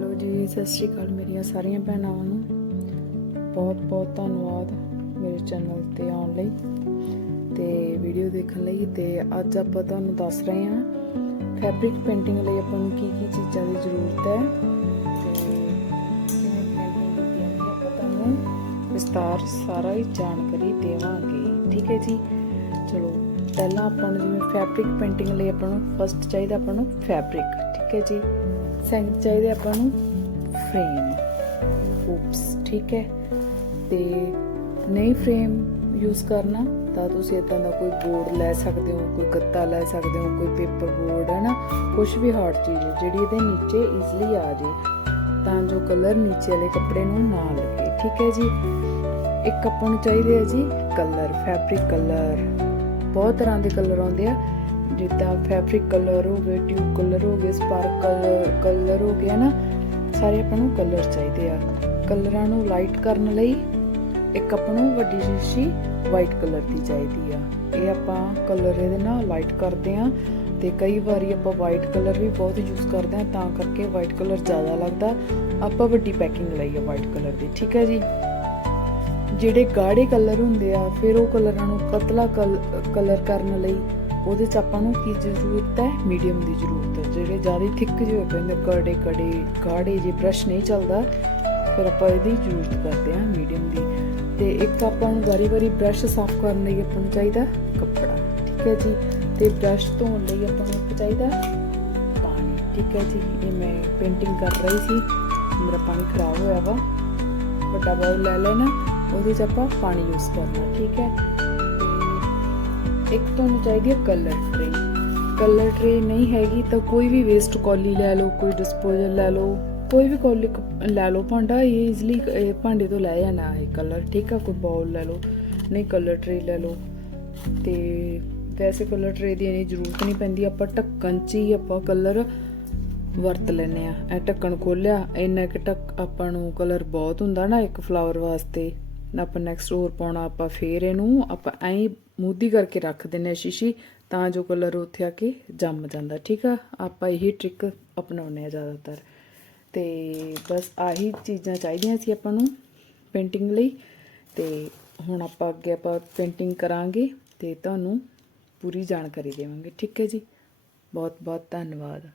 Hello ਜੀ, ਸਤਿ ਸ਼੍ਰੀ ਅਕਾਲ ਮੇਰੀਆਂ ਸਾਰੀਆਂ ਭੈਣਾਂ ਨੂੰ। ਬਹੁਤ ਬਹੁਤ ਧੰਨਵਾਦ ਮੇਰੇ ਚੈਨਲ ਤੇ ਆਉਣ ਲਈ ਤੇ ਵੀਡੀਓ ਦੇਖਣ ਲਈ ਤੇ ਅੱਜ ਆਪਾਂ ਤੁਹਾਨੂੰ ਦੱਸ ਰਹੇ ਹਾਂ ਫੈਬਰਿਕ ਪੇਂਟਿੰਗ ਲਈ ਆਪਾਂ ਨੂੰ ਕੀ ਕੀ ਚੀਜ਼ਾਂ ਦੀ ਜ਼ਰੂਰਤ ਹੈ ਤੇ ਵਿਸਤਾਰ ਸਾਰਾ ਹੀ ਜਾਣਕਾਰੀ ਦੇਵਾਂਗੇ। ਠੀਕ ਹੈ ਜੀ? ਚਲੋ ਪਹਿਲਾਂ ਆਪਾਂ ਨੂੰ ਜਿਵੇਂ ਫੈਬਰਿਕ ਪੇਂਟਿੰਗ ਲਈ ਆਪਾਂ ਨੂੰ ਫਸਟ ਚਾਹੀਦਾ ਆਪਾਂ ਨੂੰ ਫੈਬਰਿਕ ਠੀਕ ਹੈ ਜੀ? ਸੈਕਿੰਡ ਚਾਹੀਦਾ ਆਪਾਂ ਨੂੰ ਫਰੇਮ ਉਪਸ ਠੀਕ ਹੈ? ਤੇ ਨਹੀਂ ਫਰੇਮ ਯੂਜ਼ ਕਰਨਾ ਤਾਂ ਤੁਸੀਂ ਇਦਾਂ ਦਾ ਕੋਈ ਬੋਰਡ ਲੈ ਸਕਦੇ ਹੋ, ਕੋਈ ਗੱਤਾ ਲੈ ਸਕਦੇ ਹੋ, ਕੋਈ ਪੇਪਰ ਬੋਰਡ ਹੈ ਨਾ ਕੁਝ ਵੀ ਹਾਰਡ ਚੀਜ਼ ਜਿਹੜੀ ਇਹਦੇ ਨੀਚੇ ਈਜ਼ਲੀ ਆ ਜੇ ਤਾਂ ਜੋ ਕਲਰ ਨੀਚੇ ਵਾਲੇ ਕੱਪੜੇ ਨੂੰ ਨਾ ਲੱਗੇ, ਠੀਕ ਹੈ ਜੀ? ਇੱਕ ਆਪਾਂ ਨੂੰ ਚਾਹੀਦੇ ਆ ਜੀ ਕਲਰ ਫੈਬਰਿਕ ਕਲਰ ਬਹੁਤ ਤਰ੍ਹਾਂ ਦੇ ਕਲਰ ਆਉਂਦੇ ਆ। ਜਿੱਦਾਂ ਫੈਬਰਿਕ ਕਲਰ ਹੋ ਗਏ ਟਿਊਬ ਕਲਰ ਹੋ ਗਏ ਸਪਾਰਕਲ ਕਲਰ ਹੋ ਗਿਆ ਨਾ ਸਾਰੇ ਆਪਾਂ ਨੂੰ ਕਲਰ ਚਾਹੀਦੇ ਆ। ਕਲਰਾਂ ਨੂੰ ਲਾਈਟ ਕਰਨ ਲਈ ਇੱਕ ਆਪਾਂ ਨੂੰ ਵੱਡੀ ਸ਼ੀਸ਼ੀ ਵਾਈਟ ਕਲਰ ਦੀ ਚਾਹੀਦੀ ਆ। ਇਹ ਆਪਾਂ ਕਲਰ ਇਹਦੇ ਨਾਲ ਲਾਈਟ ਕਰਦੇ ਆ ਤੇ ਕਈ ਵਾਰੀ ਆਪਾਂ ਵਾਈਟ ਕਲਰ ਵੀ ਬਹੁਤ ਯੂਜ਼ ਕਰਦੇ ਆ, ਤਾਂ ਕਰਕੇ ਵਾਈਟ ਕਲਰ ਜ਼ਿਆਦਾ ਲੱਗਦਾ। ਆਪਾਂ ਵੱਡੀ ਪੈਕਿੰਗ ਲਈ ਆ ਵਾਈਟ ਕਲਰ ਦੀ, ਠੀਕ ਹੈ ਜੀ? ਜਿਹੜੇ ਗਾੜੇ ਕਲਰ ਹੁੰਦੇ ਆ, ਫਿਰ ਉਹ ਕਲਰਾਂ ਨੂੰ ਪਤਲਾ ਕਲਰ ਕਰਨ ਲਈ ਉਹਦੇ ਚ ਆਪਾਂ ਨੂੰ ਕੀ ਜ਼ਰੂਰਤ ਹੈ? ਮੀਡੀਅਮ ਦੀ ਜ਼ਰੂਰਤ ਹੈ। ਜਿਹੜੇ ਜ਼ਿਆਦਾ ਥਿੱਕ ਜਿਹੇ ਹੋ ਪੈਂਦੇ ਕੜੇ ਕੜੇ ਗਾੜੇ ਜੇ ਬ੍ਰਸ਼ ਨਹੀਂ ਚੱਲਦਾ, ਫਿਰ ਆਪਾਂ ਇਹਦੀ ਜ਼ਰੂਰਤ ਕਰਦੇ ਹਾਂ ਮੀਡੀਅਮ ਦੀ। ਤੇ ਇੱਕ ਆਪਾਂ ਨੂੰ ਵਾਰੀ-ਵਾਰੀ ਬ੍ਰਸ਼ ਸਾਫ਼ ਕਰਨ ਲਈ ਆਪਾਂ ਨੂੰ ਚਾਹੀਦਾ ਕੱਪੜਾ, ਠੀਕ ਹੈ ਜੀ? ਤੇ ਬ੍ਰਸ਼ ਧੋਣ ਲਈ ਆਪਾਂ ਨੂੰ ਇੱਕ ਚਾਹੀਦਾ ਪਾਣੀ, ਠੀਕ ਹੈ ਜੀ? ਇਹ ਮੈਂ ਪੇਂਟਿੰਗ ਕਰ ਰਹੀ ਸੀ, ਮੇਰਾ ਪਾਣੀ ਖਰਾਬ ਹੋਇਆ ਵਾ। ਵੱਡਾ ਬਾਉਲ ਲੈ ਲੈਣਾ। ਉਹਦੇ 'ਚ ਆਪਾਂ ਪਾਣੀ ਯੂਜ਼ ਕਰਨਾ, ਠੀਕ ਹੈ? ਇੱਕ ਤੁਹਾਨੂੰ ਚਾਹੀਦੀ ਹੈ ਕਲਰ ਟਰੇ ਕਲਰ ਟਰੇ ਨਹੀਂ ਹੈਗੀ ਤਾਂ ਕੋਈ ਵੀ ਵੇਸਟ ਕੌਲੀ ਲੈ ਲਓ, ਕੋਈ ਡਿਸਪੋਜ਼ਲ ਲੈ ਲਓ, ਕੋਈ ਵੀ ਕੌਲੀ ਲੈ ਲਓ, ਭਾਂਡਾ ਇਹ ਈਜ਼ੀਲੀ ਭਾਂਡੇ ਤੋਂ ਲੈ ਜਾਣਾ ਹੈ ਕਲਰ ਠੀਕ ਆ ਕੋਈ ਬਾਉਲ ਲੈ ਲਓ, ਨਹੀਂ ਕਲਰ ਟਰੇ ਲੈ ਲਓ। ਤੇ ਵੈਸੇ ਕਲਰ ਟਰੇ ਦੀ ਇਨੀ ਜ਼ਰੂਰਤ ਨਹੀਂ ਪੈਂਦੀ, ਆਪਾਂ ਢੱਕਣ 'ਚ ਹੀ ਆਪਾਂ ਕਲਰ ਵਰਤ ਲੈਨੇ ਆ ਇਹ ਢੱਕਣ ਖੋਲਿਆ ਇੰਨਾ ਕਿ ਢੱਕ ਆਪਾਂ ਨੂੰ ਕਲਰ ਬਹੁਤ ਹੁੰਦਾ ਨਾ ਇੱਕ ਫਲਾਵਰ ਵਾਸਤੇ। ਆਪਾਂ ਨੈਕਸਟ ਹੋਰ ਪਾਉਣਾ ਆਪਾਂ ਫੇਰ ਇਹਨੂੰ, ਆਪਾਂ ਐਂ ਮੂਦੀ ਕਰਕੇ ਰੱਖ ਦਿੰਨੇ ਆ ਸ਼ੀਸ਼ੀ, ਤਾਂ ਜੋ ਕਲਰ ਉੱਥੇ ਆ ਕੇ ਜੰਮ ਜਾਂਦਾ, ਠੀਕ ਆ? ਆਪਾਂ ਇਹੀ ਟ੍ਰਿਕ ਅਪਣਾਉਂਦੇ ਆ ਜ਼ਿਆਦਾਤਰ। ਤੇ ਬਸ ਆਹੀ ਚੀਜ਼ਾਂ ਚਾਹੀਦੀਆਂ ਸੀ ਆਪਾਂ ਨੂੰ ਪੇਂਟਿੰਗ ਲਈ। ਤੇ ਹੁਣ ਆਪਾਂ ਅੱਗੇ ਆਪਾਂ ਪੇਂਟਿੰਗ ਕਰਾਂਗੇ ਤੇ ਤੁਹਾਨੂੰ ਪੂਰੀ ਜਾਣਕਾਰੀ ਦੇਵਾਂਗੇ, ਠੀਕ ਹੈ ਜੀ? ਬਹੁਤ ਬਹੁਤ ਧੰਨਵਾਦ।